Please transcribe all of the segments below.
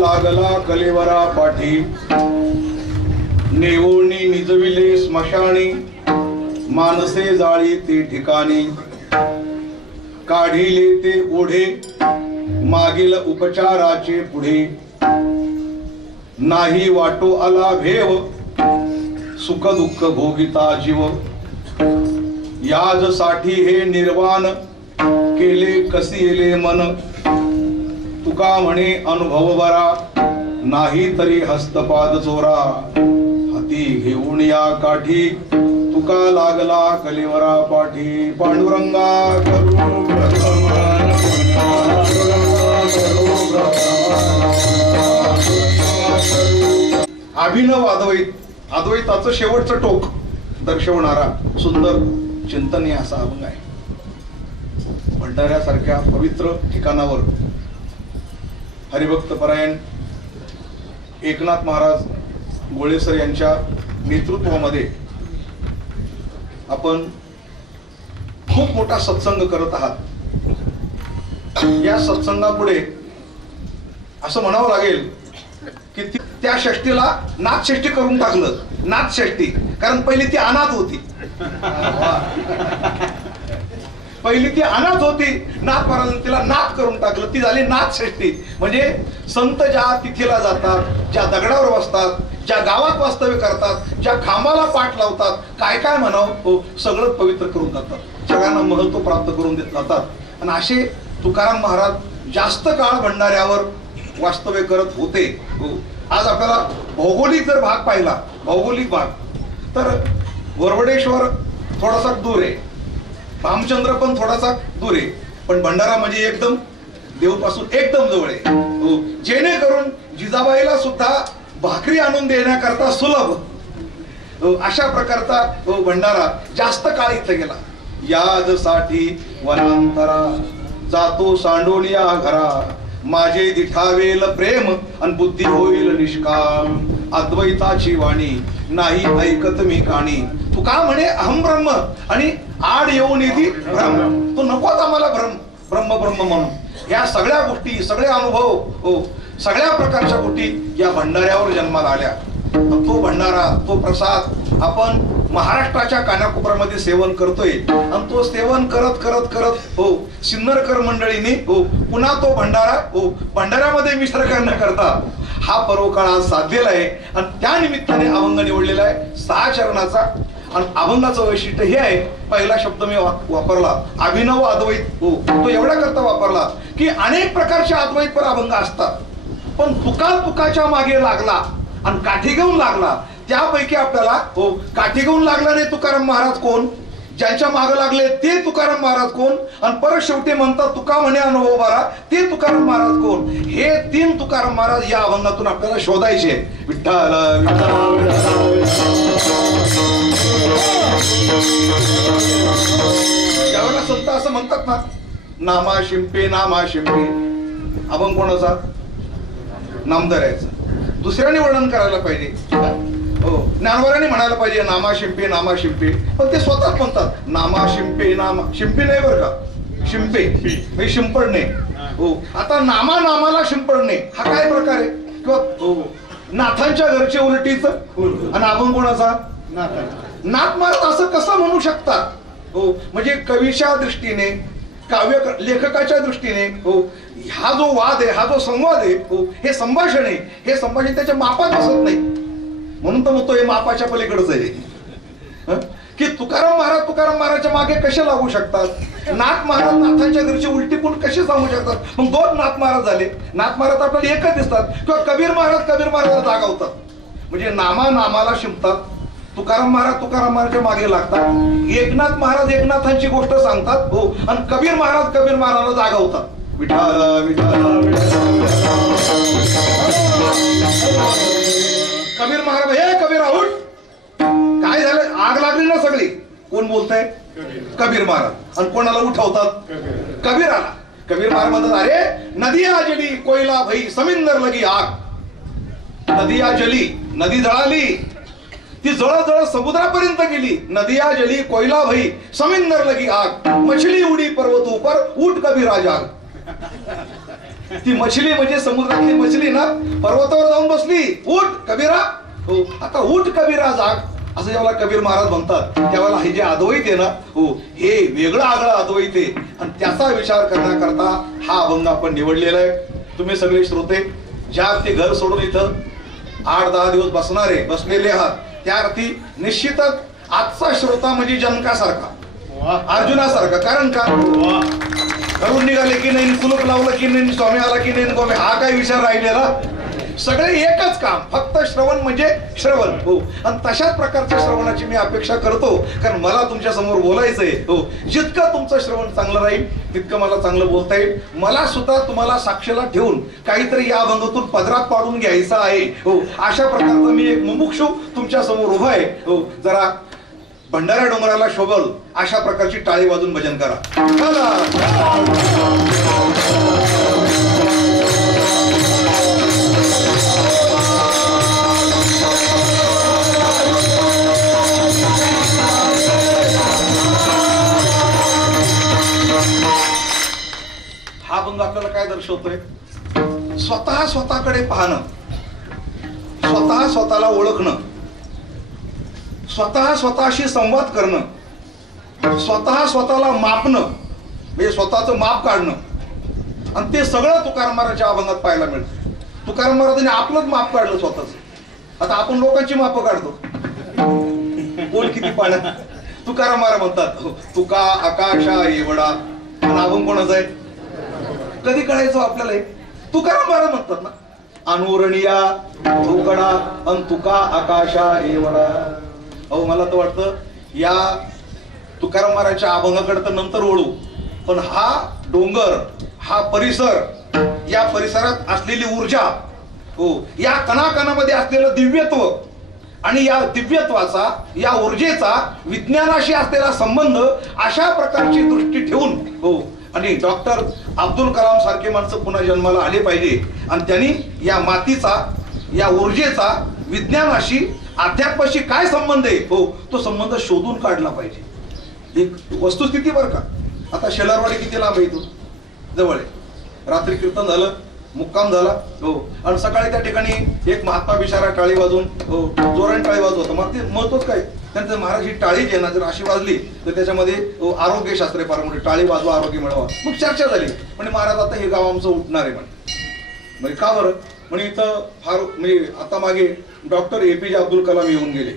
लागला कलेवरा पाठी, नेवोनी निजविले स्मशानी, मानसे जाळी ते ठिकाणी, काढिले ते ओढे मागील उपचाराचे पुढे, नाही वाटो आला भेव, सुख दुःख भोगिता जीव, याज साठी हे निर्वाण, केले कसी येले मन, तुका म्हणे अनुभव बरा, नाही तरी हस्तपाद चोरा, हाती घेऊन या काठी, तुका लागला कलेवरा पाठी, पांडुरंगा करू प्रथमान, अभिनव अद्वैताचं शेवटचं टोक दर्शवणारा सुंदर चिंतनीय असा अभंग आहे. भंडाऱ्यासारख्या पवित्र ठिकाणावर हरिभक्त परायण एकनाथ महाराज गोळेसर यांच्या नेतृत्वामध्ये आपण खूप मोठा सत्संग करत आहात. या सत्संगापुढे असं म्हणावं लागेल की त्या षष्टीला नाथ षष्टी करून टाकलं. नाथ षष्टी, कारण पहिली ती अनाथ होती. पहिली ती अनाथ होती, नाथ महाराजांनी तिला नाथ करून टाकलं, ती झाली नाथ षष्टी. म्हणजे संत ज्या तिथीला जातात, ज्या दगडावर बसतात, ज्या गावात वास्तव्य करतात, ज्या खांबाला पाठ लावतात, काय काय म्हणावं हो सगळं पवित्र करून जातात, सगळ्यांना महत्व प्राप्त करून देत जातात. आणि असे तुकाराम महाराज जास्त काळ भंडाऱ्यावर वास्तव्य करत होते. आज आपल्याला भौगोलिक जर भाग पाहिला, भौगोलिक भाग, तर वरवडेश्वर थोडासा दूर आहे, रामचंद्र पण थोडासा दूर आहे, पण भंडारा म्हणजे एकदम देवपासून एकदम जवळ आहे. जेणेकरून जिजाबाईला सुद्धा भाकरी आणून देण्याकरता सुलभ अशा प्रकारचा भंडारा जास्त काळ इथं गेला. याजसाठी वनांतरा जातो सांडोलिया घरा, माझे दिठावेल प्रेम अन बुद्धी होईल निष्काम, अद्वैताची वाणी नाही ऐकत मी काणी. तू का म्हणे अहम ब्रह्म आणि आड येऊन येते भ्रम. तो नकोच आम्हाला भ्रम ब्रह्म ब्रह्म म्हणून. या सगळ्या गोष्टी, सगळे अनुभव, सगळ्या प्रकारच्या गोष्टी या भंडाऱ्यावर जन्माला आल्या. तो भंडारा, तो प्रसाद आपण महाराष्ट्राच्या कानाकोपऱ्यामध्ये सेवन करतोय. आणि तो सेवन करत करत करत सिन्नरकर मंडळीने पुन्हा तो भंडारा भंडाऱ्यामध्ये मिश्र करण्याकरता हा पर्वकाळ आज साधलेला आहे. आणि त्या निमित्ताने अभंग निवडलेला आहे 6 चरणाचा. आणि अभंगाचं वैशिष्ट्य हे आहे, पहिला शब्द मी वापरला अभिनव अद्वैत. तो एवढ्या करता वापरला की अनेक प्रकारचे अद्वैत पर अभंग असतात, पण तुकाच्या मागे लागला आणि काठी घेऊन लागला. त्यापैकी आपल्याला काठी घेऊन लागला नाही तुकाराम महाराज कोण, ज्यांच्या मागे लागले ते तुकाराम महाराज कोण, आणि परत शेवटी म्हणतात तुका म्हणे अनुभव बारा ते तुकाराम महाराज कोण. हे 3 तुकाराम महाराज या अभंगातून आपल्याला शोधायचे. विठ्ठल ज्यावेळेला संत असं म्हणतात ना, नामा शिंपे नामा शिंपे, अभंग कोणाचा? नामधाऱ्याचा. दुसऱ्याने वर्णन करायला पाहिजे, ज्ञानवराने म्हणायला पाहिजे नामा शिंपे नामा शिंपे, पण ते स्वतःच म्हणतात नामा शिंपे नामा शिंपे नाही बरं का, शिंपे हे शिंपडणे. आता नामा नामाला शिंपडणे हा काय प्रकार आहे? किंवा नाथांच्या घरचे उलटीच आणि अभंग कोणाचा? नाथ महाराज असं कसं म्हणू शकतात? म्हणजे कवीच्या दृष्टीने, काव्य लेखकाच्या दृष्टीने हा जो वाद आहे, हा जो संवाद आहे, हे संभाषण आहे, हे संभाषण त्याच्या मापात बसत नाही. म्हणून तर म्हणतो हे मापाच्या पलीकडेच आहे की तुकाराम महाराजच्या मागे कसे लागू शकतात, नाथ महाराज नाथांच्या घरची उलटी पण कशी सांगू शकतात. मग 2 नाथ महाराज झाले. नाथ महाराज आपल्याला एकच दिसतात. किंवा कबीर महाराज जागावतात. म्हणजे नामा नामाला शिंपतात. तुकाराम महाराजच्या मागे लागतात. एकनाथ महाराज एकनाथांची गोष्ट सांगतात आणि कबीर महाराजला जागवतात. विठाल विठाल कबीर महाराज, हे कबीर उठ, काय झालं? आग लागली ना सगळी. कोण बोलतंय? कबीर महाराज. आणि कोणाला उठवतात? कबीराला. कबीर महाराज म्हणतात अरे नदिया जली कोयला भई समिंदर लगी आग. नदिया जली, नदी जळाली, ती जळ समुद्रापर्यंत गेली. नदिया जली कोयला भई समिंदर लगी आग, मछली उडी पर्वत ऊपर उठ कबीरा जाग. ती मछली म्हणजे समुद्रातली मछली ना पर्वतावर जाऊन बसली. उठ कबीरा, आता उठ कबीरा जाग, असं जेव्हा कबीर महाराज म्हणतात त्यावेळेला हे जे अद्वैत आहे ना, हे वेगळं आगळं अद्वैत आहे. आणि त्याचा विचार करण्याकरता हा अभंग आपण निवडलेला आहे. तुम्ही सगळे श्रोते ज्या ते घर सोडून इथं 8-10 दिवस बसलेले आहात, त्या अर्थी निश्चितच आजचा श्रोता म्हणजे जनकासारखा, अर्जुनासारखा. कारण का घरून निघाले की नाही, कुलूप लावलं की नाही, स्वामी आला की नाही, गोमे हा काय विचार राहिलेला. सगळे एकच काम, फक्त श्रवण म्हणजे श्रवण. आणि तशाच प्रकारच्या श्रवणाची मी अपेक्षा करतो, कारण मला तुमच्या समोर बोलायचंय. जितकं तुमचं श्रवण चांगलं राहील तितकं मला चांगलं बोलता येईल. मला सुद्धा तुम्हाला साक्षीला ठेवून काहीतरी या अभंगातून पदरात पाडून घ्यायचं आहे. अशा प्रकारचं मी एक मुमुक्षू तुमच्या समोर उभा आहे. जरा भंडारा डोंगराला शोभल अशा प्रकारची टाळी वाजून भजन करा. हा अभंग आपल्याला काय दर्शवतोय? स्वतःकडे पाहणं, स्वतःला ओळखणं, स्वतःशी संवाद करणं, स्वतःला मापणं, म्हणजे स्वतःचं माप काढणं. आणि ते सगळं तुकाराम महाराजच्या अभंगात पाहायला मिळतं. तुकाराम महाराजांनी आपलंच माप काढलं स्वतःच. आता आपण लोकांची माप काढतो, कोण किती पाण्यात. तुकाराम महाराज म्हणतात तुका आकाशा एवढा. अभंग कोणाचं आहे? कधी कळायचो आपल्याला? तुकाराम महाराज म्हणतात ना, अनुरणिया तुकडा अन तुका आकाशा एवढा. मला तर वाटतं या तुकाराम महाराजच्या अभंगाकडे तर नंतर वळू, पण हा डोंगर, हा परिसर, या परिसरात असलेली ऊर्जा, हो, या कणाकणामध्ये असलेलं दिव्यत्व आणि या दिव्यत्वाचा, या ऊर्जेचा विज्ञानाशी असलेला संबंध, अशा प्रकारची दृष्टी ठेवून हो, आणि डॉक्टर अब्दुल कलाम सारखे माणसं पुन्हा जन्माला आले पाहिजे आणि त्यांनी या मातीचा, या ऊर्जेचा विज्ञानाशी, अध्यात्माशी काय संबंध आहे हो, तो संबंध शोधून काढला पाहिजे. एक वस्तुस्थिती बरं का. आता शेलारवाडी किती लांब आहे इथून? जवळ आहे. रात्री कीर्तन झालं, मुक्काम झाला हो, आणि सकाळी त्या ठिकाणी एक महात्मा बिचारा टाळी वाजून हो, जोराने टाळी वाजवत होता. मग ते महत्वच काय, त्यांचं महाराज ही टाळी जी आहे ना, जर अशी वाजली तर त्याच्यामध्ये आरोग्यशास्त्र आहे फार मोठे, टाळी वाजवा आरोग्य मिळवा. मग चर्चा झाली म्हणजे महाराज आता हे गाव आमचं उठणार आहे म्हणजे का बरं, म्हणजे इथं फार म्हणजे आता मागे डॉक्टर APJ अब्दुल कलाम येऊन गेले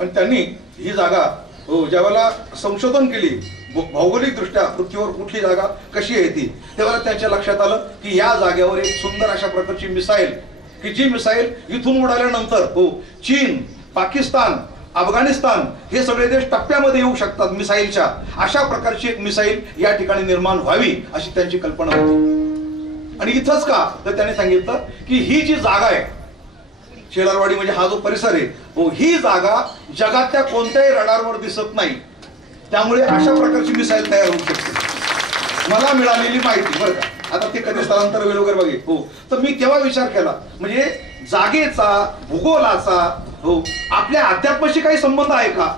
आणि त्यांनी ही जागा हो ज्यावेळेला संशोधन केली भौगोलिक दृष्ट्या पृथ्वीवर कुठली जागा कशी आहे ती, तेव्हा त्यांच्या लक्षात आलं की या जागेवर एक सुंदर अशा प्रकारची मिसाईल, की जी मिसाईल इथून उडाल्यानंतर हो चीन, पाकिस्तान, अफगाणिस्तान हे सगळे देश टप्प्यामध्ये येऊ शकतात मिसाईलच्या. अशा प्रकारची एक मिसाईल या ठिकाणी निर्माण व्हावी अशी त्यांची कल्पना होती. आणि इथंच का, तर त्यांनी सांगितलं की ही जी जागा आहे शेलारवाडी म्हणजे हा जो परिसर आहे हो, ही जागा जगातल्या कोणत्याही रडारवर दिसत नाही, त्यामुळे अशा प्रकारची मिसाईल तयार होऊ शकते. मला मिळालेली माहिती बरं का, आता ते कधी स्थलांतर वेळ वगैरे बघे हो, तर मी तेव्हा विचार केला म्हणजे जागेचा, भूगोलाचा हो आपल्या अध्यात्माशी काही संबंध आहे का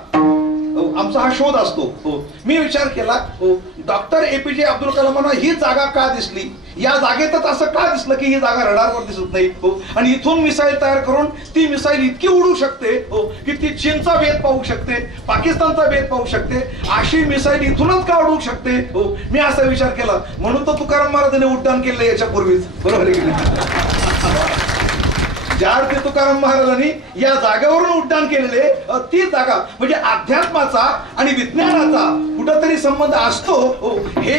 हो, आमचा हा शोध असतो हो. मी विचार केला हो, डॉक्टर APJ अब्दुल कलामांना ही जागा का दिसली, या जागेतच असं का दिसलं की ही जागा रडारवर दिसत नाही हो, आणि इथून मिसाईल तयार करून ती मिसाईल इतकी उडू शकते हो की ती चीनचा भेद पाहू शकते, पाकिस्तानचा भेद पाहू शकते, अशी मिसाईल इथूनच का उडू शकते हो. मी असा विचार केला, म्हणून तर तुकाराम महाराजांनी उड्डाण केलं याच्यापूर्वीच, बरोबर आहे की नाही. ज्या अर्थी तुकाराम महाराजांनी या जागेवरून उड्डाण केलेले, ती जागा म्हणजे अध्यात्माचा आणि विज्ञानाचा कुठंतरी संबंध असतो हो, हे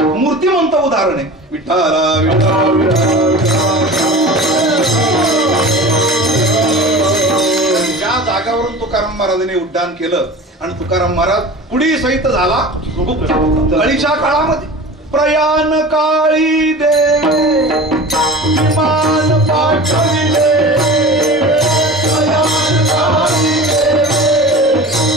मूर्तिमंत उदाहरण आहे. विठ्ठला विठ्ठल ज्या जागावरून तुकाराम महाराजांनी उड्डाण केलं आणि तुकाराम महाराज पुढे सहित झाला कळीच्या काळामध्ये. प्रयाण काळी देवे विमान पाठविले, प्रयाण काळी देवे विमान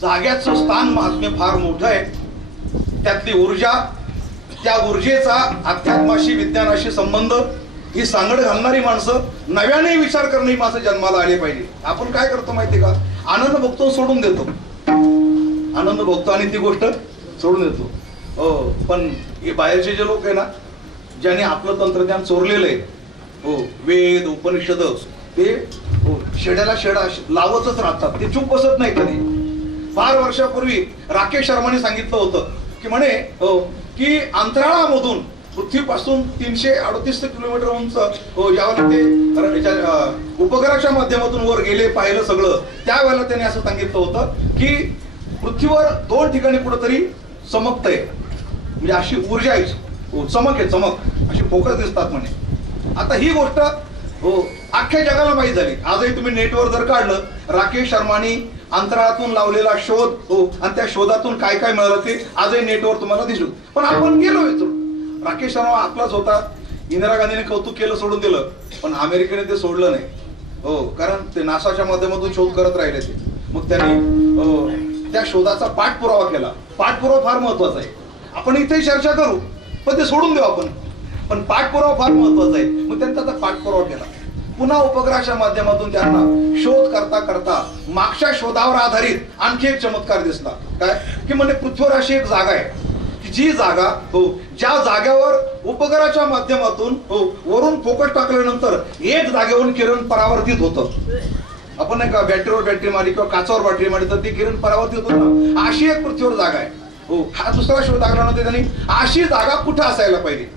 जाग्याचं स्थान महात्म्य फार मोठं आहे. त्यातली ऊर्जा, त्या ऊर्जेचा अध्यात्माशी, विज्ञानाशी संबंध, ही सांगड घालणारी माणसं, नव्याने विचार करणारी माणसं जन्माला आले पाहिजे. आपण काय करतो माहितीये का, आनंद भोगतो सोडून देतो, आनंद भोगतो आणि ती गोष्ट सोडून देतो हो. पण हे बाहेरचे जे लोक आहे ना, ज्याने आपलं तंत्रज्ञान चोरलेलं आहे हो, वेद उपनिषद, ते हो शेड्याला शेडा लावतच राहतात, ते चूप बसत नाही कधी. फार वर्षापूर्वी राकेश शर्माने सांगितलं होतं की म्हणे हो की अंतराळामधून पृथ्वीपासून 338 किलोमीटर उंच हो ज्यावेळेला ते उपग्रहाच्या माध्यमातून वर गेले, पाहिलं सगळं, त्यावेळेला त्याने असं सांगितलं होतं की पृथ्वीवर 2 ठिकाणी कुठंतरी चमकतंय, म्हणजे अशी ऊर्जा आहे हो, चमक आहे, चमक अशी फोकस दिसतात म्हणे. आता ही गोष्ट हो अख्ख्या जगाला माहीत झाली. आजही तुम्ही नेटवर जर काढलं, राकेश शर्मानी अंतराळातून लावलेला शोध हो, आणि त्या शोधातून काय काय मिळालं ते आजही नेटवर तुम्हाला दिसू. पण आपण गेलो राकेश शर्मा आपलाच होता, इंदिरा गांधीने कौतुक केलं, सोडून दिलं, पण अमेरिकेने ते सोडलं नाही हो, कारण ते नासाच्या माध्यमातून शोध करत राहिले ते. मग त्यांनी त्या शोधाचा पाठपुरावा केला. पाठपुरावा फार महत्वाचा आहे, आपण इथे चर्चा करू पण ते सोडून देऊ आपण, पण पाठपुरावा फार महत्वाचा आहे. मग त्यांनी त्याचा पाठपुरावा केला पुन्हा उपग्रहाच्या माध्यमातून त्यांना शोध करता करता मागच्या शोधावर आधारित आणखी एक चमत्कार दिसला. काय की म्हणजे पृथ्वीवर अशी एक जागा आहे की जी जागा ज्या जागेवर उपग्रहाच्या माध्यमातून वरून फोकस टाकल्यानंतर एक जागेवरून किरण परावर्तित होतं. आपण नाही का बॅटरीवर बॅटरी मारली किंवा काचावर बॅटरी मारली तर ती किरण परावर्तित होत ना, अशी एक पृथ्वीवर जागा आहे. हा दुसरा शोध लागल्यानंतर त्यांनी अशी जागा कुठं असायला पाहिजे.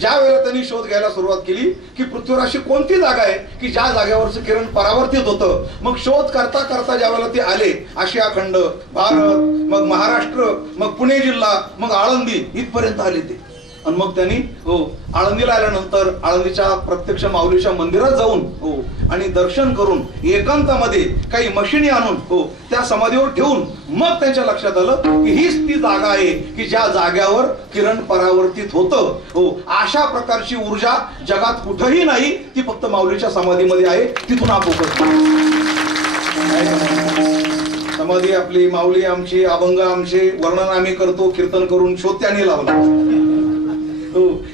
ज्या वेळेला त्यांनी शोध घ्यायला सुरुवात केली की पृथ्वीवर अशी कोणती जागा आहे की ज्या जागेवरचं किरण परावर्तित होतं. मग शोध करता करता ज्या वेळेला ते आले आशिया खंड, भारत, मग महाराष्ट्र, मग पुणे जिल्हा, मग आळंदी इथपर्यंत आले ते. आणि मग त्यांनी आळंदीला आल्यानंतर आळंदीच्या प्रत्यक्ष माऊलीच्या मंदिरात जाऊन आणि दर्शन करून एकांतामध्ये काही मशिनी आणून त्या समाधीवर ठेवून मग त्यांच्या लक्षात आलं की हीच ती जागा आहे की ज्या जाग्यावर किरण परावर्तित होतं. अशा प्रकारची ऊर्जा जगात कुठंही नाही, ती फक्त माऊलीच्या समाधीमध्ये आहे. तिथून हा फोकस. समाधी आपली, माऊली आमची, अभंग आमचे, वर्णन आम्ही करतो कीर्तन करून, शोध त्याने लावला.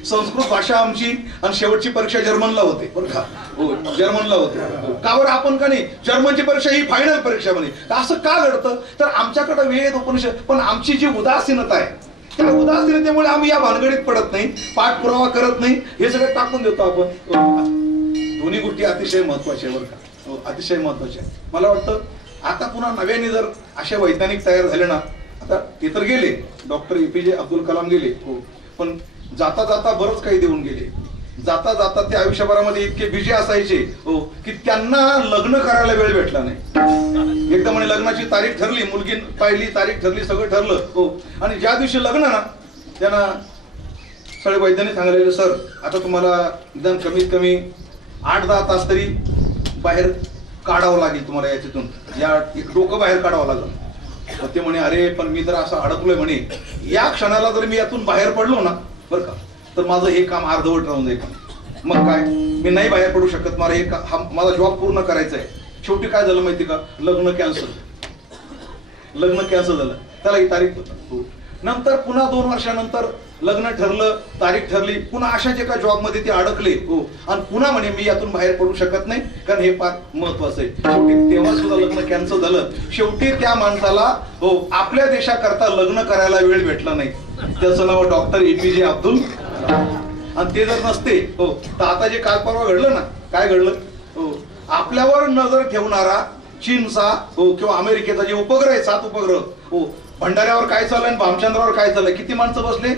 संस्कृत भाषा आमची आणि शेवटची परीक्षा जर्मनला होते बरं का. जर्मनला होते. का बरं आपण का नाही जर्मनची परीक्षा ही फायनल परीक्षा म्हणे. असं का घडतं तर आमच्याकडे वेद उपनिषद पण आमची जी उदासीनता आहे त्या उदासीनतेमुळे आम्ही या भानगडीत पडत नाही, पाठपुरावा करत नाही, हे सगळं टाकून देतो आपण. दोन्ही गोष्टी अतिशय महत्वाच्या बरं का, अतिशय महत्वाच्या. मला वाटतं आता पुन्हा नव्याने जर असे वैज्ञानिक तयार झाले ना, आता ते तर गेले, डॉक्टर APJ अब्दुल कलाम गेले पण जाता जाता बरंच काही देऊन गेले. जाता जाता ते आयुष्यभरामध्ये इतके बिझी असायचे की त्यांना लग्न करायला वेळ भेटला नाही. एकदा म्हणे लग्नाची तारीख ठरली, मुलगी पाहिली, तारीख ठरली, सगळं ठरलं आणि ज्या दिवशी लग्न ना त्यांना सगळे वैज्ञानिक सांगायला, सर आता तुम्हाला निदान कमीत कमी 8-10 तास तरी बाहेर काढावं लागेल, तुम्हाला याच्यातून या डोकं बाहेर काढावं लागलं. ते म्हणे अरे पण मी तर असं अडकलोय म्हणे, या क्षणाला जर मी यातून बाहेर पडलो ना बरं का तर माझं हे काम अर्धवट राहून जाईल. मग काय मी नाही बाहेर पडू शकत, मला हे माझा जॉब पूर्ण करायचा आहे. शेवटी काय झालं माहिती का, लग्न कॅन्सल झालं. त्याला ही तारीख नंतर पुन्हा 2 वर्षानंतर लग्न ठरलं, तारीख ठरली, पुन्हा अशाच एका जॉब मध्ये ते अडकले आणि पुन्हा म्हणे मी यातून बाहेर पडू शकत नाही कारण हे फार महत्वाचं आहे. शेवटी तेव्हा सुद्धा लग्न कॅन्सल झालं. शेवटी त्या माणसाला आपल्या देशाकरता लग्न करायला वेळ भेटला नाही. त्याचं नाव डॉक्टर APJ अब्दुल. आणि ते जर नसते तर आता जे काल परवा घडलं ना, काय घडलं, आपल्यावर नजर ठेवणारा चीनचा किंवा अमेरिकेचा जे उपग्रह आहे, 7 उपग्रह, भंडाऱ्यावर काय चाललंय आणि भामचंद्रावर काय चाललंय, किती माणसं बसले,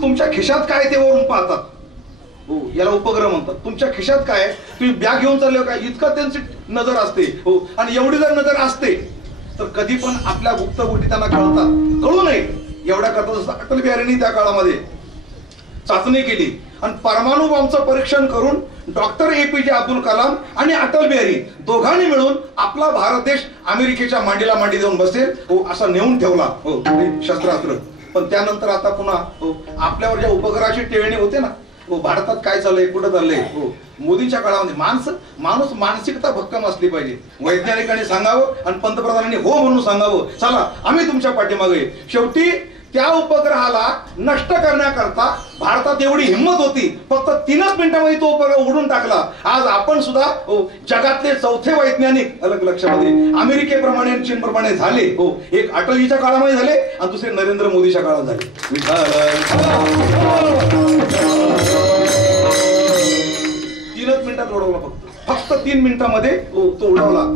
तुमच्या खिशात काय ते वरून पाहतात. याला उपग्रह म्हणतात. तुमच्या खिशात काय, तुम्ही बॅग घेऊन चालले काय, इतकं त्यांची नजर असते. आणि एवढी जर नजर असते तर कधी पण आपल्या गुप्त गोष्टी त्यांना कळतात, कळू नये एवढ्या करता. जसं अटल बिहारींनी त्या काळामध्ये चाचणी केली आणि परमाणु बॉम्बचं परीक्षण करून डॉक्टर APJ अब्दुल कलाम आणि अटल बिहारी दोघांनी मिळून आपला भारत देश अमेरिकेच्या मांडीला मांडी देऊन बसेल असा नेऊन ठेवला शस्त्रास्त्र. पण त्यानंतर आता पुन्हा आपल्यावर ज्या उपग्रहाची टेळणी होते ना, भारतात काय चाललंय, कुठं चाललंय, मोदींच्या काळामध्ये माणूस मानसिकता भक्कम असली पाहिजे. वैज्ञानिकांनी सांगावं आणि पंतप्रधानांनी हो म्हणून सांगावं, चला आम्ही तुमच्या पाठीमागे. शेवटी त्या उपग्रहाला नष्ट करण्याकरता भारतात एवढी हिंमत होती, फक्त 3च मिनिटांमध्ये तो उपग्रह उडून टाकला. आज आपण सुद्धा जगातले 4थे वैज्ञानिक अलग लक्षामध्ये अमेरिकेप्रमाणे आणि चीनप्रमाणे झाले. एक अटलजीच्या काळामध्ये झाले आणि दुसरे नरेंद्र मोदीच्या काळात झाले. 3च मिनिटात उडवला, फक्त 3 मिनिटांमध्ये तो उडवला.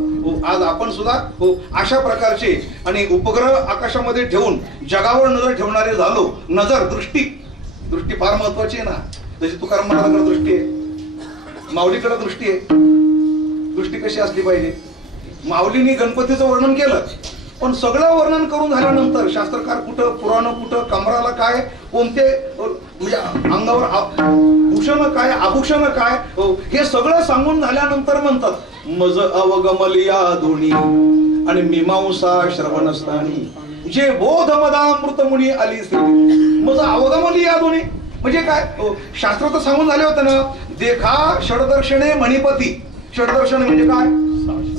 आज आपण सुद्धा अशा प्रकारचे आणि उपग्रह आकाशामध्ये ठेवून जगावर नजर ठेवणारे झालो. दृष्टी फार महत्वाची आहे ना. जशी तुकाराम महाराजांकडे दृष्टी आहे, माऊलीकडे दृष्टी आहे. दृष्टी कशी असली पाहिजे. माऊलींनी गणपतीचं वर्णन केलं पण सगळं वर्णन करून झाल्यानंतर शास्त्रकार कुठं, पुराण कुठं, कमराला काय, कोणते म्हणजे अंगावर भूषण काय, आभूषण काय, हे सगळं सांगून झाल्यानंतर म्हणतात मज अवगमलिया धोणी आणि मीमांसा श्रवणस्थानी जे बोध मदामृत मुनी आली श्री. मज अवगमलिया धोणी म्हणजे काय, शास्त्र तर सांगून झाले होते ना. देखा षडदर्शने मणिपती. षडदर्शन म्हणजे काय,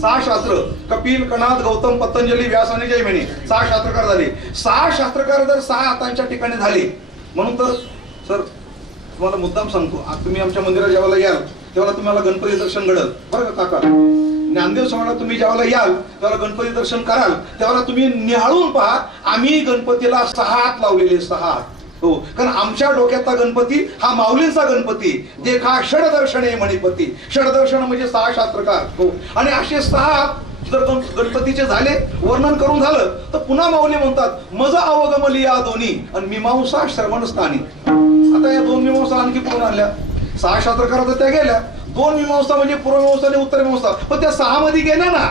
6 शास्त्र, कपिल, कणाद, गौतम, पतंजली, व्यास आणि जैमिनी, 6 शास्त्रकार झाले. 6 शास्त्रकार जर 6 हातांच्या ठिकाणी झाले म्हणून तर सर तुम्हाला मुद्दाम सांगतो, तुम्ही आमच्या मंदिरात जेवायला याल तेव्हा तुम्हाला गणपती दर्शन घडल बरं का काका. ज्ञानदेव समाजाला तुम्ही ज्यावेळेला याल तेव्हा गणपती दर्शन कराल तेव्हा तुम्ही निहाळून पहा, आम्ही गणपतीला 6 हात लावलेले, 6 हात. हो, कारण आमच्या डोक्यातला गणपती हा माऊलींचा गणपती, जे खा षडदर्शने मणिपती. षडदर्शन म्हणजे 6 शास्त्रकार. हो, आणि असे 6 जर गणपतीचे झाले, वर्णन करून झालं तर पुन्हा माऊली म्हणतात मज अवगमली या दोन्ही आणि मीमांसा श्रवण स्थानी. आता या 2 मीमांसा आणखी कुठून आल्या? 6 शास्त्रकार तर त्या गेल्या, 2 मीमांसा म्हणजे पूर्वमीमांसा आणि उत्तर मीमांसा, पण त्या 6 मध्ये गेल्या ना,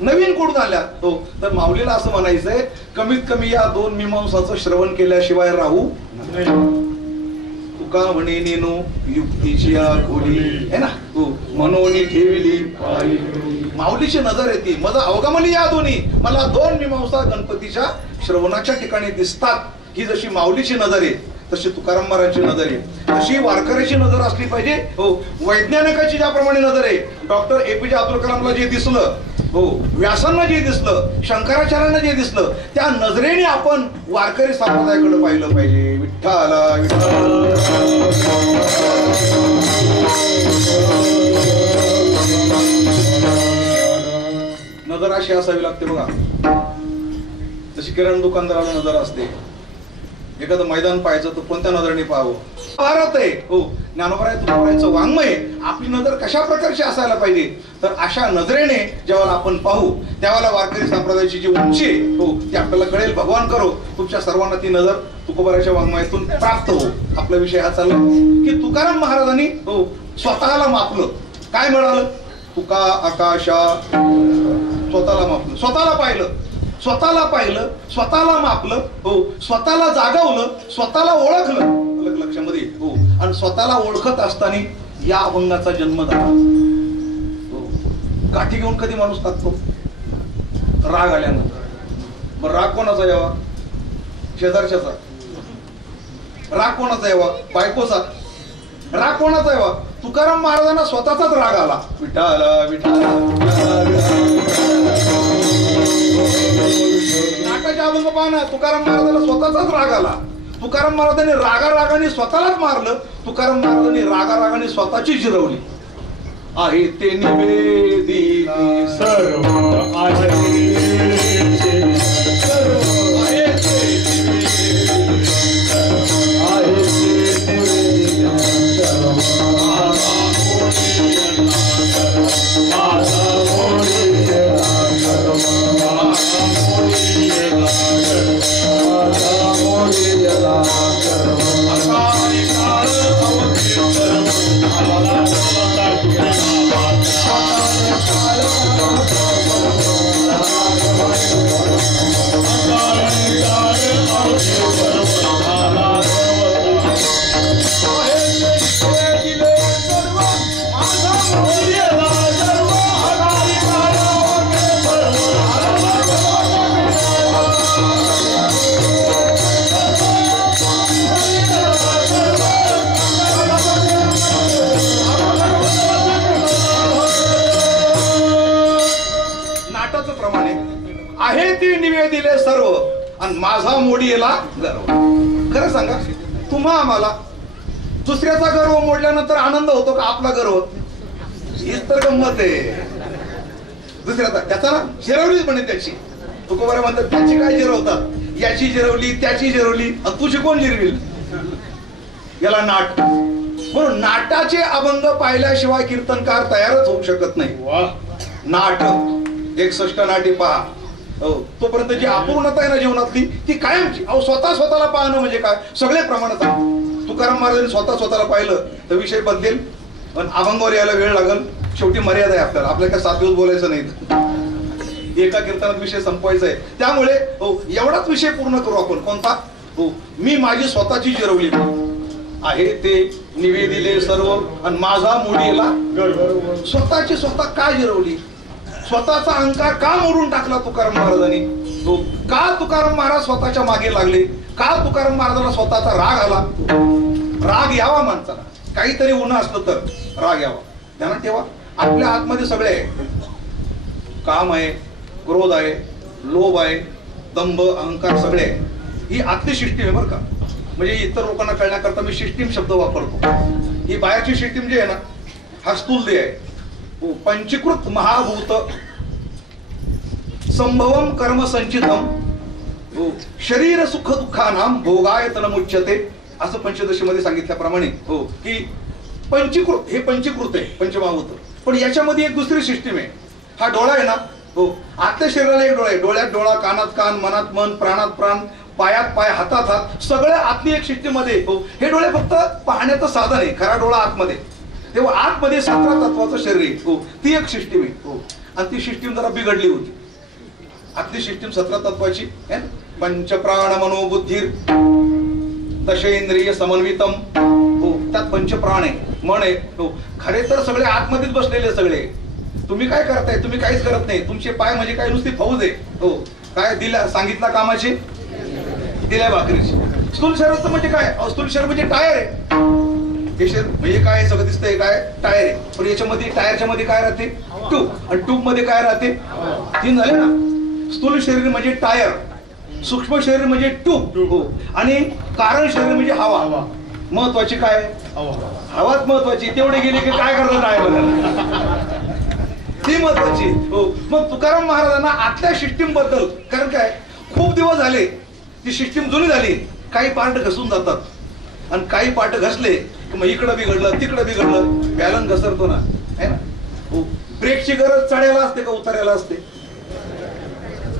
नवीन कुठून आल्या? हो, तर माऊलीला असं म्हणायचंय कमीत कमी या 2 मीमांसाचं श्रवण केल्याशिवाय राहू तुका म्हणे नेनो युक्तीची खोली आहे ना. हो, मनोनी ठेवली माऊलीची नजर येते. माझा अवगमली या दोन्ही, मला 2 मीमांसा गणपतीच्या श्रवणाच्या ठिकाणी दिसतात. ही जशी माऊलीची नजर आहे तशी तुकाराम महाराजांची नजर आहे, तशी वारकऱ्याची नजर असली पाहिजे. हो, वैज्ञानिकाची ज्याप्रमाणे नजर आहे, डॉक्टर APJ अब्दुल कलामला जे दिसलं, हो, व्यासांना जे दिसलं, शंकराचार्यांना जे दिसलं, त्या नजरेने आपण वारकरी संप्रदायाकडे पाहिलं पाहिजे. विठ्ठला विठ्ठल. नजर अशी असावी लागते बघा, जशी किराणा दुकानदाराला नजर असते. एखादं मैदान पाहायचं तर कोणत्या नजरेने पाहावं? भारत आहे. हो, ज्ञानोबा तुकोबारायांचं वाङ्मय. आपली नजर कशा प्रकारची असायला पाहिजे? तर अशा नजरेने जेव्हा आपण पाहू त्यावेळेला वारकरी संप्रदायाची जी उंची आहे, हो, ती आपल्याला कळेल. भगवान करो तुमच्या सर्वांना ती नजर तुकोबाराच्या वाङ्मयातून प्राप्त हो. आपला विषय हा चालला की तुकाराम महाराजांनी, हो, स्वतःला मापलं. काय म्हणाल? तुका आकाशा. स्वतःला मापलं, स्वतःला पाहिलं, स्वतःला पाहिलं, स्वतःला मापलं. हो, स्वतःला जागवलं, स्वतःला ओळखलं. अलग लक्षामध्ये. हो, आणि स्वतःला ओळखत असताना या अभंगाचा जन्म झाला. हो, काठी घेऊन कधी माणूस टाकतो? राग आल्यानंतर. मग राग कोणाचा यावा? शेजारच्याचा. राग कोणाचा यावा? बायकोचा. राग कोणाचा यावा? तुकाराम महाराजांना स्वतःचाच राग आला. विठाला विठाला. नाटाच्या अभंग पाहा ना, तुकाराम महाराजांना स्वतःचाच राग आला. तुकाराम महाराजांनी रागारागाने स्वतःलाच मारलं. तुकाराम महाराजांनी रागारागाने स्वतःची जिरवली. आहे ते निवेदी सर्व दिले सर्व आणि माझा मोडीला गर्व. खरं सांगा, तुम्हा आम्हाला दुसऱ्याचा गर्व मोडल्यानंतर आनंद होतो का? आपला गर्व हीच तर गंमत आहे. दुसऱ्याचा त्याचा ना जिरवलीच म्हणे त्याची. तुकोबारा म्हणतात त्याची काय जिरवतात? याची जिरवली, त्याची जिरवली, आणि तुझी कोण जिरविल? याला नाट. म्हणून नाटाचे अभंग पाहिल्याशिवाय कीर्तनकार तयारच होऊ शकत नाही. नाट 61 नाटी पहा. हो, तोपर्यंत जी अपूर्णता आहे ना जीवनातली ती कायमची. अहो, स्वतःला पाहणं म्हणजे काय? सगळे प्रमाणात आहे. तुकाराम महाराजांनी स्वतःला पाहिलं तर विषय बदलेल, पण अभंगावर यायला वेळ लागल. शेवटी मर्यादा आहे आपल्याला. आपल्याला काय 7 दिवस बोलायचं नाही, एका कीर्तनात विषय संपवायचा आहे. त्यामुळे हो, एवढाच विषय पूर्ण करू आपण. कोणता? हो, मी माझी स्वतःची जिरवली आहे ते निवेदिले सर्व आणि माझा मोडीला. स्वतःची स्वतः का जिरवली? स्वतःचा अहंकार का मोडून टाकला तुकाराम महाराजांनी? तो का तुकाराम महाराज स्वतःच्या मागे लागले? का तुकाराम महाराजांना स्वतःचा राग आला? राग यावा माणसाला, काहीतरी उन्हा असलं तर राग यावा. ध्यानात ठेवा, आपल्या आतमध्ये सगळे आहे. काम आहे, क्रोध आहे, लोभ आहे, दंभ, अहंकार सगळे आहे. ही आतली सिस्टीम आहे बरं का. म्हणजे इतर लोकांना कळण्याकरता मी सिस्टीम शब्द वापरतो. ही बाहेरची सिस्टीम जी आहे ना, हा स्थूल देह आहे. हो, पंचीकृत महाभूत संभवम कर्म संचितम, हो, शरीर सुख दुःखानाम भोगायतन मुच्यते, असं पंचदशीमध्ये सांगितल्याप्रमाणे, हो, की पंचीकृत, हे पंचीकृत आहे पंचमहाभूत. पण याच्यामध्ये एक दुसरी सिस्टीम आहे. हा डोळा आहे ना, हो, आतल्या शरीराला एक डोळा आहे, डोळ्यात डोळा, कानात कान, मनात मन, प्राणात प्राण, पायात पाय, हातात हात, सगळ्या आतली एक सिस्टीम मध्ये. हो, हे डोळे फक्त पाहण्याचं साधन आहे, खरा डोळा आतमध्ये. तेव्हा आतमध्ये 17 तत्वाचं शरीर आहे. हो, ती एक सिस्टीम आहे. हो, आणि ती सिस्टीम जरा बिघडली होती. आतली सिस्टीम 17 तत्वाची आहे, पंचप्राण मनोबुद्धीर दशेंद्रिय समन्वितम. हो, त्यात पंचप्राण आहे, मन आहे. हो, खरे तर सगळे आतमध्येच बसलेले सगळे. तुम्ही काय करताय? तुम्ही काहीच करत नाही. तुमचे पाय म्हणजे काय, नुसती फौज आहे. हो, काय दिल्या सांगितला कामाची, दिल्या भाकरीची. स्थूल शरीराचं म्हणजे काय? स्थूल शरीर म्हणजे टायर आहे. हे शरीर म्हणजे काय, सगळं दिसतंय काय, टायर आहे. पण याच्यामध्ये, टायरच्या मध्ये काय राहते? ट्यूब. आणि ट्यूब मध्ये काय राहते? 3 झाले ना. स्थूल शरीर म्हणजे टायर, सूक्ष्म शरीर म्हणजे ट्यूब, हो, आणि कारण शरीर म्हणजे हवा. महत्वाची काय? हवाच महत्वाची. तेवढे गेले की काय करतात टायर, ती महत्वाची. हो, मग तुकाराम महाराजांना आतल्या सिस्टीम बद्दल, कारण काय, खूप दिवस झाले, ती सिस्टीम जुनी झाली. काही पार्ट घसून जातात आणि काही पार्ट घसले मग इकडं बिघडलं तिकडं बिघडलं, बॅलन्स घसरतो ना, है ना. हो, ब्रेकची गरज चढायला असते का उतारायला असते?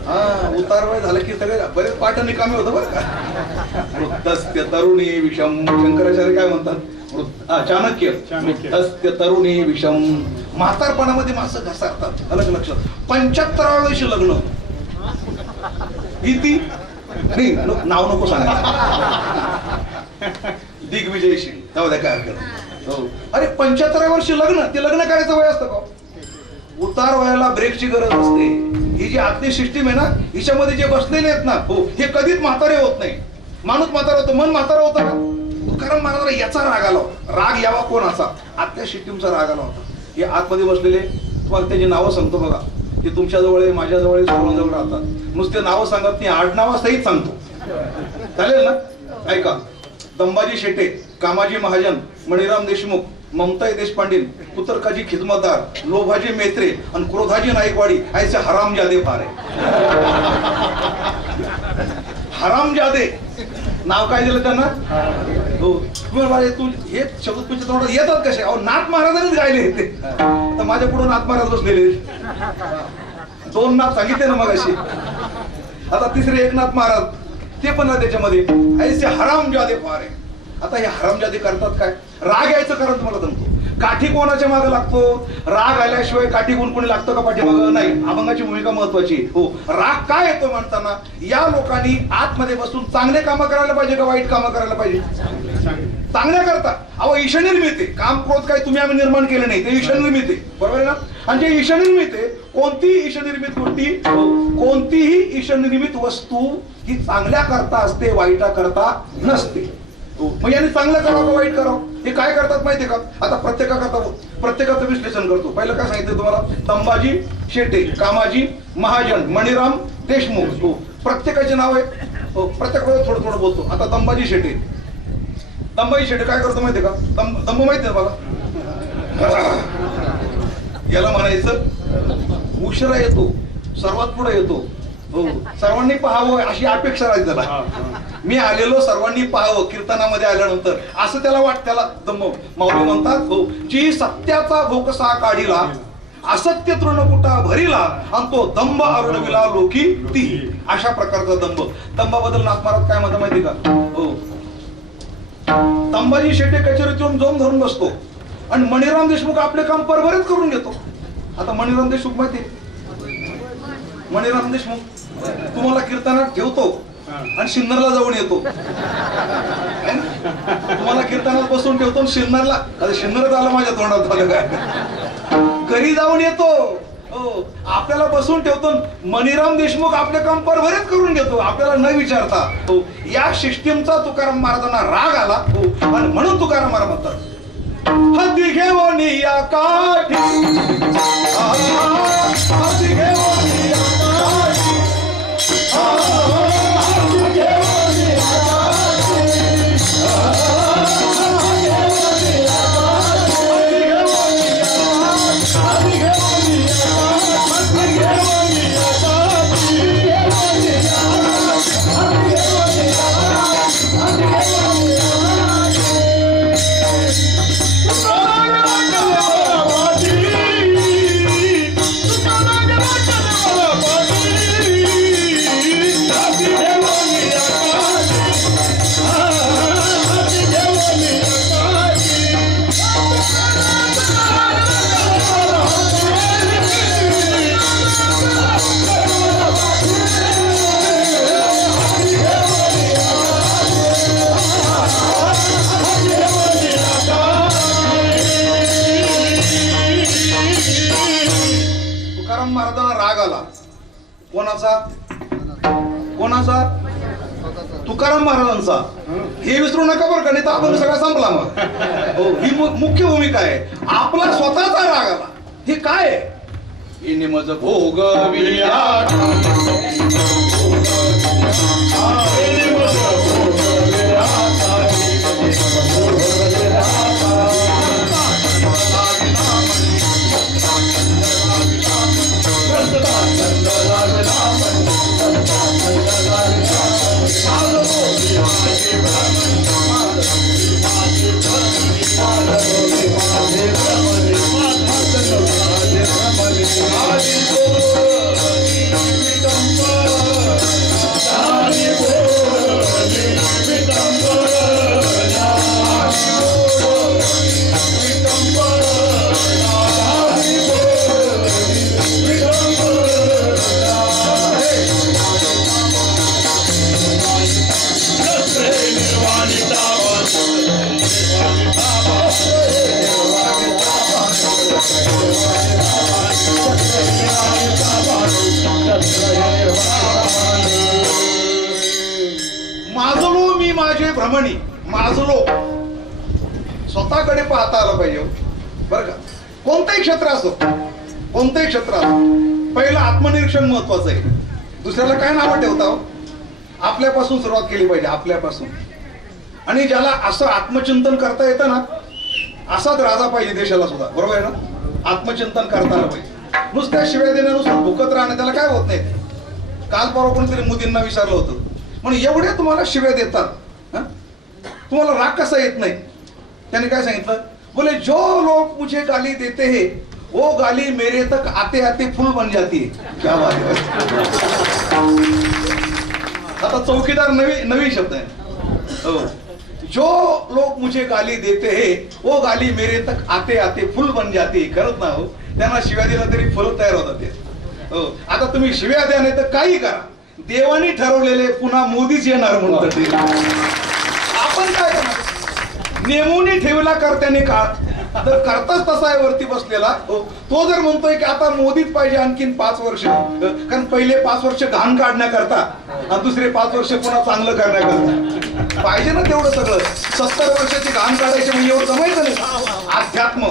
हा, उतारवाय झालं की सगळे बरेच पाठ निकामी होतं बरं का. वृद्धस्य तरुणी विषम, शंकराचार्य काय म्हणतात, चाणक्य, वृद्धस्य तरुणी विषम. म्हातारपणामध्ये माणसं घसरतात. अलग लक्षात. 75व्या वर्षी लग्न. किती नाही, नाव नको सांगायचं. दिग्विजयशी जाऊ द्या, काय हरकत. हो, अरे 75व्या वर्षी लग्न, ते लग्न करायचं वय असतं का? उतार व्हायला ब्रेकची गरज असते. ही जी आतली सिस्टीम आहे ना, हिच्यामध्ये जे बसलेले आहेत ना, हो, हे कधीच म्हातारे होत नाही. माणूस म्हातारा होतो, मन म्हातारा होतं का? कारण महाराजांना याचा राग आला होता. राग यावा कोणाचा? आतल्या सिस्टीमचा राग आला होता. हे आतमध्ये बसलेले, तुम्हाला त्याची नावं सांगतो बघा. ते तुमच्या जवळ आहे, माझ्या जवळ आहे, सर्वांजवळ राहतात. नुसते नावं सांगत नाही, आडनावासहित सांगतो. चालेल ना? ऐका. दंबाजी शेटे, कामाजी महाजन, मणिराम देशमुख, ममताई देशपांडे, कुतरकाजी खिदमतदार, लोभाजी मेत्रे आणि क्रोधाजी नाईकवाडी ऐसे हरामजादे फार आहे. हरामजादे नाव काय दिलं त्यांना? हो, तू हे शब्द तुमच्या तोंडात येतात कसे? अहो, नाथ महाराजांनीच गायले ते. तर माझ्या पुढे नाथ महाराज बसलेले. 2 नाथ सांगितले ना मग अशी. आता तिसरे एकनाथ महाराज, ते पण त्याच्यामध्ये ऐसे हरामजादे फार आहे. आता हे हरामजादे करतात काय? राग यायचं कारण तुम्हाला सांगतो. काठी कोणाच्या मागे लागतो? राग आल्याशिवाय काठी कोणी लागतं का पाठीमागं? नाही. अभंगाची भूमिका महत्वाची. हो, राग काय येतो म्हणताना, या लोकांनी आतमध्ये बसून चांगले कामं करायला पाहिजे का वाईट कामं करायला पाहिजे? चांगल्या करता. अहो, ईशनिर्मित आहे. काम क्रोध काय तुम्ही आम्ही निर्माण केले नाही, ते ईशनिर्मित आहे. बरोबर आहे ना? आणि जे ईशनिर्मित आहे, कोणतीही ईशनिर्मित गोष्टी, कोणतीही ईशनिर्मित वस्तू ही चांगल्या करता असते, वाईटा करता नसते. मग यांनी चांगलं करावं का वाईट करावं? हे काय करतात माहितीये का? आता प्रत्येकाचं विश्लेषण करतो. पहिलं काय सांगितलं तुम्हाला? दंबाजी शेटे, कामाजी महाजन, मणिराम देशमुख. हो, प्रत्येकाचे नाव आहे. हो, प्रत्येक वेळेस थोडं थोडं बोलतो. आता दंबाजी शेटे. दंबाजी शेटे काय करतो माहितीये का? दंब माहिती आहे बघा. याला म्हणायचं उशिरा येतो, सर्वात पुढे येतो. हो, सर्वांनी पाहावं अशी अपेक्षा राहते त्याला. मी आलेलो, सर्वांनी पाहावं कीर्तनामध्ये आल्यानंतर, असं त्याला वाटतं. त्याला दंभ. माऊली म्हणतात, हो, जी सत्याचा भोकसा काढिला, असत्य तृणकुटा भरिला, आणि तो दंभ अरुणविला लोकी ती. अशा प्रकारचा दंभ. दंभाबद्दल नाथ महाराज काय म्हणतात माहिती का? हो, दंबाजी शेटे कचेरीत येऊन जोम धरून बसतो आणि मणिराम देशमुख आपले काम परभरीत करून घेतो. आता मणिराम देशमुख माहिती? मणिराम देशमुख तुम्हाला कीर्तनात ठेवतो आणि सिन्नरला जाऊन येतो. तुम्हाला कीर्तनात बसून ठेवतो आणि सिन्नरला, सिन्नरच आलं माझ्या तोंडात, आलं काय? घरी जाऊन येतो. हो, आपल्याला बसून ठेवतो. मणिराम देशमुख आपले काम परभरीत करून घेतो, आपल्याला न विचारता. हो, या सिस्टीमचा तुकाराम महाराजांना राग आला. हो, आणि म्हणून तुकाराम महाराज म्हणतात, हत्ती घेऊन या काठी, हत्ती घेऊन या काठी, हत्ती घेऊन या काठी, हत्ती घेऊन या तुकाराम महाराजांना राग आला. कोणाचा? तुकाराम महाराजांचा. हे विसरू नका बरं का, नाही तर आपण सगळा संपला मग. हो, ही मुख्य भूमिका आहे. आपला स्वतःचा राग आला. हे काय आहे? निमज भोगविल्या माजलो मी माझे भ्रमणी. माजलो, स्वतःकडे पाहता आलं पाहिजे बरं का. कोणतंही क्षेत्र असो, कोणतंही क्षेत्र असो, पहिलं आत्मनिरीक्षण महत्वाचं आहे. दुसऱ्याला काय नावं ठेवता हो? आपल्यापासून सुरुवात केली पाहिजे, आपल्यापासून. आणि ज्याला असं आत्मचिंतन करता येतं ना, असाच राजा पाहिजे देशाला सुद्धा. बरोबर आहे ना? आत्मचिंतन करता आलं पाहिजे. नुसत्या शिव्या देण्यानुसार भुकत राहणं त्याला काय होत नाही. काल परवा कोणीतरी मोदींना विचारलं होतं, म्हणून एवढे तुम्हाला शिव्या देतात, तुम्हाला राग कसा येत नाही? त्याने काय सांगितलं? बोले जो लोग मुझे गाली देते हैं वो गाली मेरे तक आते आते फुल बन जाती है. क्या बात है. आता चौकीदार नवी शब्द आहे. हो, जो लोग मुझे गाली देते हैं वो गाली मेरे तक आते आते फुल बन जाती है. खरंच ना हो, त्यांना शिव्या दिला तरी फुल तयार होतात ते. हो, आता तुम्ही शिव्या द्या नाही तर काही करा, देवानी ठरवलेले पुन्हा मोदीच येणार म्हणून ते आपण काय करणार? नेमून ठेवला करत्याने काळ, तर करताच तसा आहे वरती बसलेला. तो जर म्हणतोय की आता मोदीच पाहिजे आणखीन 5 वर्ष, कारण पहिले 5 वर्ष घाण काढण्याकरता आणि दुसरे 5 वर्ष पुन्हा चांगलं करण्याकरता पाहिजे ना तेवढं सगळं. 70 वर्षाची घाण काढायची म्हणजे एवढं जमायचं नाही. अध्यात्म,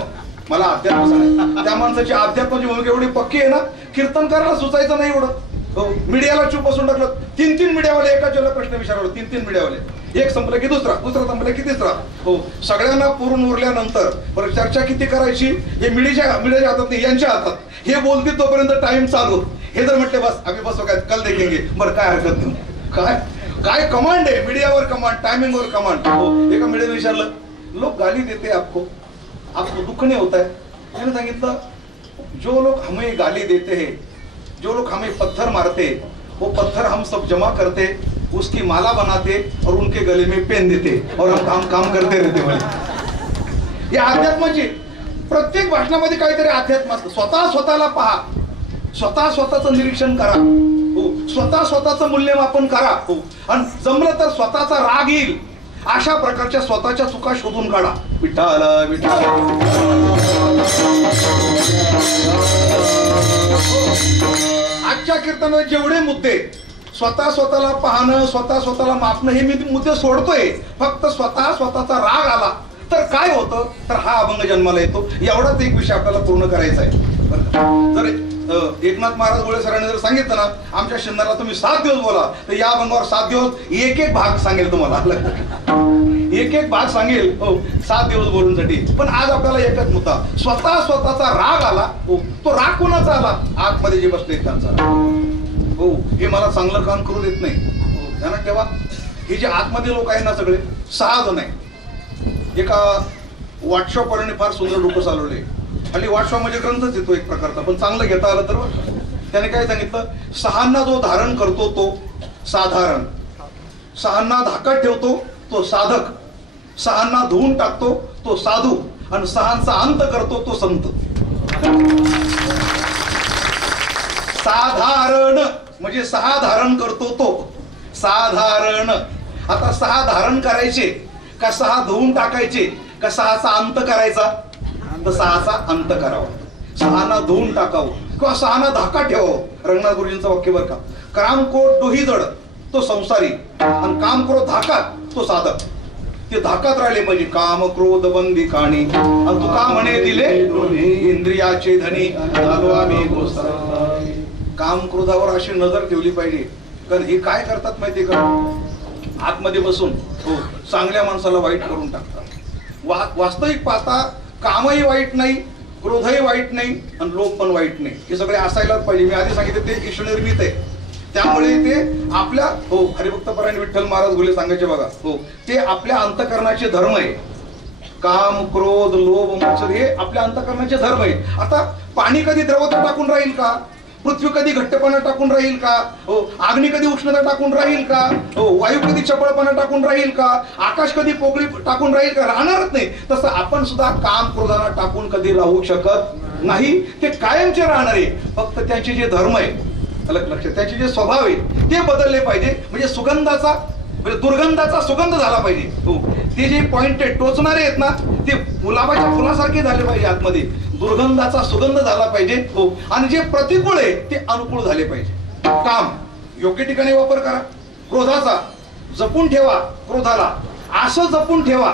मला अध्यात्म सांगायचं. त्या माणसाची अध्यात्माची भूमिका एवढी पक्की आहे ना, कीर्तन करायला सुचायचं नाही एवढं. हो, मीडियाला चूप बसून टाकलं. 3 मीडियावाले एका जला प्रश्न विचारला. 3 मीडियावाले, एक संपलं की दुसरा संपलं की तिसरा. हो, सगळ्यांना पुरून उरल्यानंतर परत चर्चा किती करायची हे मीडियाच्या हातात नाही, यांच्या हातात. हे बोलतील तोपर्यंत टाइम चालू. हे जर म्हटले बस आम्ही बसो काय कल देखेंगे, बरं काय हरकत नाही. काय काय कमांड आहे मीडियावर, कमांड, टायमिंगवर कमांड. हो, एका मीडियाने विचारलं, लोक गाली देते आपको दुःख नाही होता है? त्याने सांगितलं, जो लोग हमें गाली देते हैं, जो लोग हमें पत्थर मारते, वो पत्थर हम सब जमा करते, उसकी माला बनाते और उनके गले में पेन देते और हम काम करते रहते. म्हणजे या अध्यात्माची प्रत्येक भाषणामध्ये काहीतरी अध्यात्म असतं. स्वतःला पहा, स्वतःचं निरीक्षण करा. हो, स्वतःचं मूल्यमापन करा. हो, आणि जमलं तर स्वतःचा राग येईल अशा प्रकारच्या स्वतःच्या चुका शोधून काढा. विठ्ठल विठ्ठल. आजच्या कीर्तनात जेवढे मुद्दे, स्वतःला पाहणं, स्वतःला मापणं, हे मी मुद्दे सोडतोय. फक्त स्वतःचा राग आला तर काय होतं, तर हा अभंग जन्माला येतो. एवढाच एक विषय आपल्याला पूर्ण करायचा आहे. जर एकनाथ महाराज गोळे सरांनी जर सांगितलं ना, आमच्या शिंदाला तुम्ही 7 दिवस बोला, तर या अभंगावर 7 दिवस एक भाग सांगेल तुम्हाला. एक भाग सांगेल. हो, 7 दिवस बोलण्यासाठी. पण आज आपल्याला एकच मुद्दा, स्वतःचा राग आला. हो, तो राग कोणाचा आला? आतमध्ये जे बसले त्यांचा राग. हो, हे मला चांगलं काम करू देत नाही. हो, ध्यानात ठेवा, हे जे आतमध्ये लोक आहेत ना सगळे 6 जण आहे. एका व्हॉट्सअपवरने फार सुंदर डोकं चालवले. हल्ली व्हॉट्सअप म्हणजे ग्रंथच येतो एक प्रकारचा, पण चांगलं घेता आलं तर. त्याने काय सांगितलं, 6 जो धारण करतो तो साधारण, 6 धाकात ठेवतो तो साधक, 6 धुवून टाकतो तो साधू, आणि 6 अंत करतो तो संत. साधारण म्हणजे 6 धारण करतो तो साधारण. आता 6 धारण करायचे का 6 धुवून टाकायचे का 6चा अंत करायचा? तर 6चा अंत करावा. सहाना धुवून टाकावं किंवा सहाना धाका ठेवावं. रंगनाथ गुरुजींचं वाक्य बरं का. काम क्रोध डोही जड तो संसारी आणि काम क्रोध धाकात तो साधक. ते धाकात राहिले म्हणजे काम क्रोध बंदी काणी आणि तुका म्हणे दिले इंद्रियाचे धनी झालो आम्ही गोसावी. काम क्रोधावर अशी नजर ठेवली पाहिजे. कारण हे काय करतात माहितीये का, आतमध्ये बसून चांगल्या माणसाला वाईट करून टाकतात. वास्तविक पाहता कामही वाईट नाही, क्रोधही वाईट नाही आणि लोभ पण वाईट नाही. हे सगळे असायलाच पाहिजे. मी आधी सांगितलं ते ईश्वर निर्मित आहे. त्यामुळे ते आपल्या हरिभक्तपरायण विठ्ठल महाराज घुले सांगायचे बघा, ते आपल्या अंतःकरणाचे धर्म आहे. काम क्रोध लोभ मत्सर हे आपल्या अंतःकरणाचे धर्म आहे. आता पाणी कधी द्रवता टाकून राहील का, पृथ्वी कधी घट्टपणा टाकून राहील का, अग्नी कधी उष्णता टाकून राहील का, वायू कधी चपळपणा टाकून राहील का, आकाश कधी पोकळी टाकून राहील का, राहणारच नाही. तसं आपण सुद्धा काम क्रोधाला टाकून कधी राहू शकत नाही. ते कायमचे राहणार आहे. फक्त त्यांचे जे धर्म आहे लक्षात, त्याचे जे स्वभाव आहे ते बदलले पाहिजे. म्हणजे सुगंधाचा म्हणजे दुर्गंधाचा सुगंध झाला पाहिजे. ते जे पॉइंट टोचणारे आहेत ना ते गुलाबाच्या फुलासारखे झाले पाहिजे. आतमध्ये दुर्गंधाचा सुगंध झाला पाहिजे. आणि जे प्रतिकूल आहे ते अनुकूल झाले पाहिजे. काम योग्य ठिकाणी वापर करा. क्रोधाचा जपून ठेवा. क्रोधाला असं जपून ठेवा